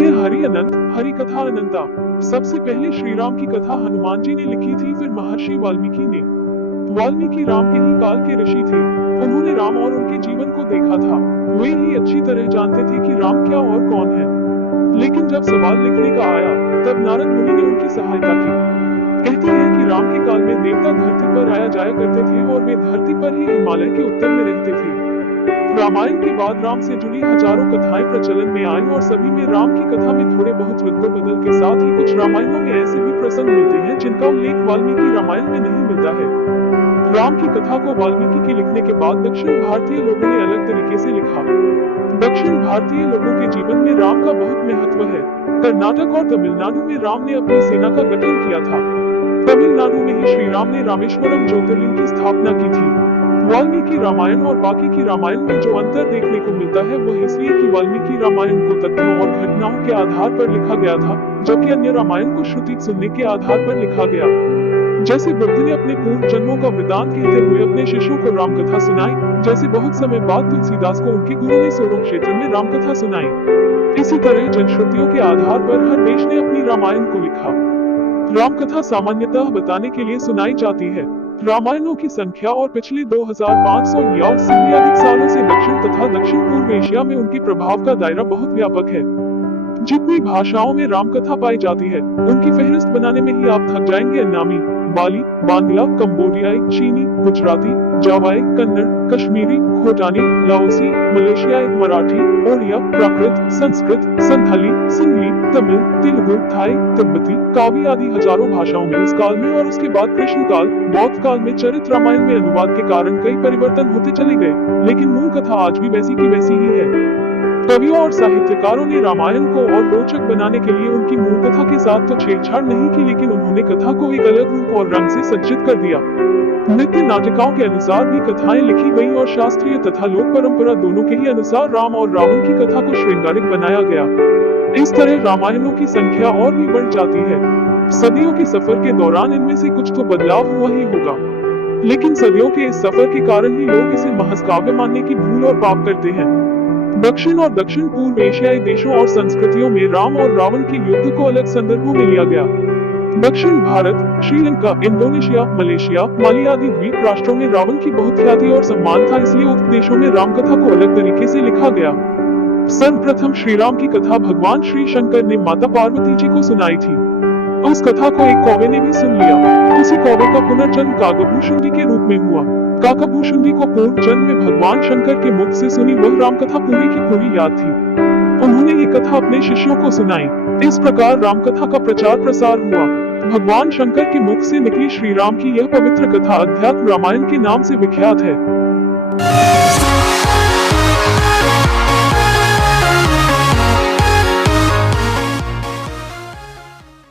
है हरि अनंत हरि कथा अनंता। सबसे पहले श्री राम की कथा हनुमान जी ने लिखी थी, फिर महर्षि वाल्मीकि ने। वाल्मीकि राम के ही काल के ऋषि थे। उन्होंने राम और उनके जीवन को देखा था। वे ही अच्छी तरह जानते थे कि राम क्या और कौन है। लेकिन जब सवाल लिखने का आया, तब नारद मुनि ने उनकी सहायता की। कहते हैं कि राम के काल में देवता धरती पर आया जाया करते थे और वे धरती पर ही हिमालय के उत्तर में रहते थे। रामायण के बाद राम से जुड़ी हजारों कथाएं प्रचलन में आई और सभी में राम की कथा में थोड़े बहुत रद्द बदल के साथ ही कुछ रामायणों में ऐसे भी प्रसंग मिलते हैं जिनका उल्लेख वाल्मीकि रामायण में नहीं मिलता है। राम की कथा को वाल्मीकि के लिखने के बाद दक्षिण भारतीय लोगों ने अलग तरीके से लिखा। दक्षिण भारतीय लोगों के जीवन में राम का बहुत महत्व है। कर्नाटक और तमिलनाडु में राम ने अपनी सेना का गठन किया था। तमिलनाडु में ही श्री राम ने रामेश्वरम ज्योतिर्लिंग की स्थापना की थी। वाल्मीकि रामायण और बाकी की रामायण में जो अंतर देखने को मिलता है वह इसलिए कि वाल्मीकि रामायण को तथ्यों और घटनाओं के आधार पर लिखा गया था, जबकि अन्य रामायण को श्रुति सुनने के आधार पर लिखा गया। जैसे बुद्ध ने अपने पूर्व जन्मों का वृतांत कहते हुए अपने शिष्यों को रामकथा सुनाई, जैसे बहुत समय बाद तुलसीदास को उनके गुरु ने सोरों क्षेत्र में रामकथा सुनाई। इसी तरह जनश्रुतियों के आधार पर हर देश ने अपनी रामायण को लिखा। रामकथा सामान्यतः बताने के लिए सुनाई जाती है। रामायणों की संख्या और पिछले 2500 या उससे भी अधिक सालों से दक्षिण तथा दक्षिण पूर्व एशिया में उनके प्रभाव का दायरा बहुत व्यापक है। जितनी भाषाओं में रामकथा पाई जाती है, उनकी फहरिस्त बनाने में ही आप थक जाएंगे। अन्नामी, बाली, बांग्ला, कंबोडियाई, चीनी, गुजराती, जावाई, कन्नड़, कश्मीरी, खोटानी, लाओसी, मलेशियाई, मराठी, ओडिया, प्राकृत, संस्कृत, संथाली, सिंहली, तमिल, तेलुगु, थाई, तिब्बती, कावी आदि हजारों भाषाओं में उस काल में और उसके बाद कृष्ण काल, बौद्ध काल में चरित्र रामायण में अनुवाद के कारण कई परिवर्तन होते चले गए, लेकिन मूल कथा आज भी वैसी की वैसी ही है। कवियों और साहित्यकारों ने रामायण को और रोचक बनाने के लिए उनकी मूल कथा के साथ तो छेड़छाड़ नहीं की, लेकिन उन्होंने कथा को एक अलग रूप और रंग से सज्जित कर दिया। नृत्य नाटिकाओं के अनुसार भी कथाएं लिखी गई और शास्त्रीय तथा लोक परंपरा दोनों के ही अनुसार राम और रावण की कथा को श्रृंगारिक बनाया गया। इस तरह रामायणों की संख्या और भी बढ़ जाती है। सदियों के सफर के दौरान इनमें से कुछ तो बदलाव हुआ ही होगा, लेकिन सदियों के इस सफर के कारण ही लोग इसे महज काव्य मानने की भूल और पाप करते हैं। दक्षिण और दक्षिण पूर्व एशियाई देशों और संस्कृतियों में राम और रावण के युद्ध को अलग संदर्भों में लिया गया। दक्षिण भारत, श्रीलंका, इंडोनेशिया, मलेशिया, माली आदि द्वीप राष्ट्रों में रावण की बहुत ख्याति और सम्मान था, इसलिए उक्त देशों में रामकथा को अलग तरीके से लिखा गया। सर्वप्रथम श्री राम की कथा भगवान श्री शंकर ने माता पार्वती जी को सुनाई थी। उस कथा को एक कौवे ने भी सुन लिया। उसी कौवे का पुनर्जन्म काकभूषुंडी के रूप में हुआ। काकभूषुंडी को पूर्व जन्म में भगवान शंकर के मुख से सुनी वह रामकथा पूरी की पूरी याद थी। उन्होंने ये कथा अपने शिष्यों को सुनाई। इस प्रकार रामकथा का प्रचार प्रसार हुआ। भगवान शंकर के मुख से निकली श्री राम की यह पवित्र कथा अध्यात्म रामायण के नाम से विख्यात है।